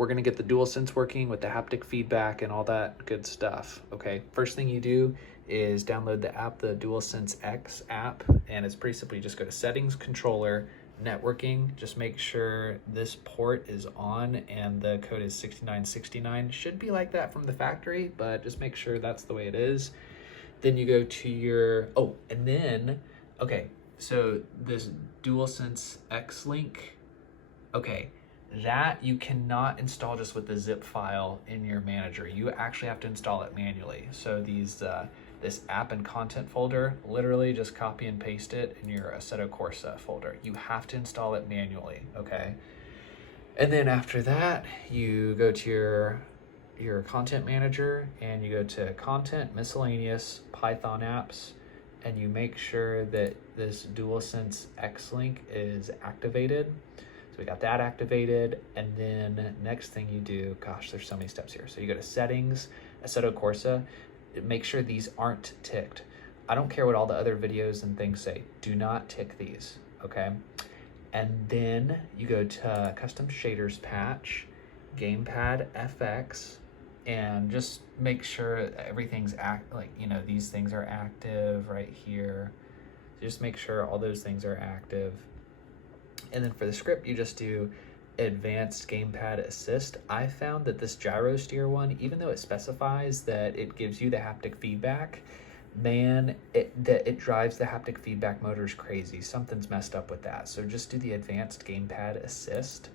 we're gonna get the Dualsense working with the haptic feedback and all that good stuff, okay? First thing you do is download the app, the Dualsense X app, and it's pretty simple. You just go to Settings, Controller, Networking. Just make sure this port is on and the code is 6969. Should be like that from the factory, but just make sure that's the way it is. Then you go to your, oh, and then, okay, so this Dualsense X link, okay, that you cannot install just with the zip file in your manager. You actually have to install it manually. So these, this app and content folder, literally just copy and paste it in your Assetto Corsa folder. You have to install it manually, okay? And then after that, you go to your content manager and you go to Content, Miscellaneous, Python Apps, and you make sure that this Dualsense X link is activated. So we got that activated, and then next thing you do, gosh, there's so many steps here. So you go to Settings, Assetto Corsa, make sure these aren't ticked. I don't care what all the other videos and things say. Do not tick these, okay? And then you go to Custom Shaders Patch, Gamepad FX, and just make sure everything's these things are active right here. Just make sure all those things are active. And then for the script, you just do Advanced Gamepad Assist. I found that this gyro steer one, even though it specifies that it gives you the haptic feedback, man, it drives the haptic feedback motors crazy. Something's messed up with that. So just do the Advanced Gamepad Assist.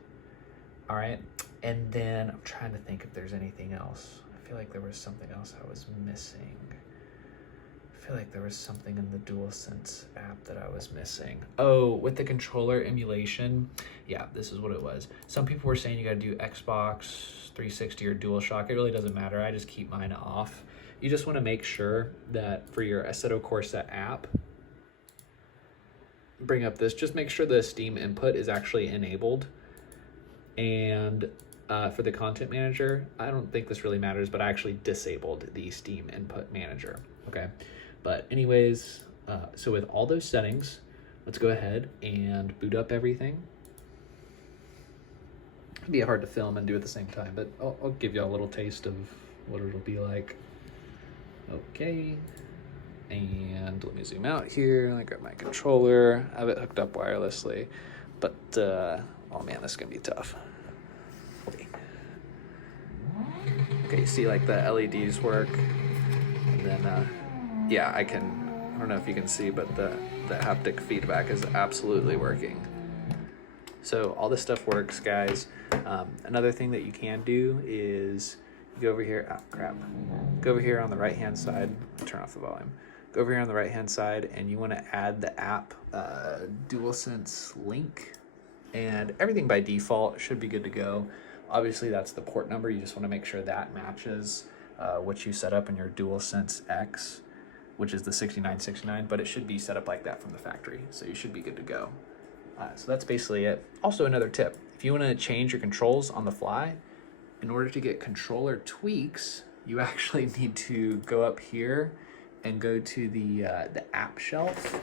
All right. And then I'm trying to think if there's anything else. I feel like there was something else I was missing. I feel like there was something in the Dualsense app that I was missing. Oh, with the controller emulation, yeah, this is what it was. Some people were saying you gotta do Xbox 360 or DualShock. It really doesn't matter. I just keep mine off. You just wanna make sure that for your Assetto Corsa app, bring up this, just make sure the Steam input is actually enabled. And for the content manager, I don't think this really matters, but I actually disabled the Steam input manager, okay? But anyways, so with all those settings, let's go ahead and boot up everything. It'd be hard to film and do at the same time, but I'll give you a little taste of what it'll be like. Okay, and let me zoom out here. I got my controller. I have it hooked up wirelessly, but oh man, this is gonna be tough. Okay, you see like the LEDs work, and then yeah, I don't know if you can see, but the haptic feedback is absolutely working. So all this stuff works, guys. Another thing that you can do is go over here, oh crap, go over here on the right hand side, turn off the volume. Go over here on the right hand side and you wanna add the app Dualsense link, and everything by default should be good to go. Obviously that's the port number, you just wanna make sure that matches what you set up in your Dualsense X, which is the 6969, but it should be set up like that from the factory, so you should be good to go. So that's basically it. Also another tip, if you wanna change your controls on the fly, in order to get controller tweaks, you actually need to go up here and go to the app shelf,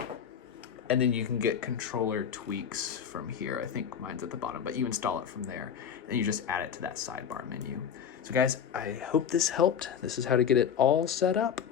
and then you can get controller tweaks from here. I think mine's at the bottom, but you install it from there, and you just add it to that sidebar menu. So guys, I hope this helped. This is how to get it all set up.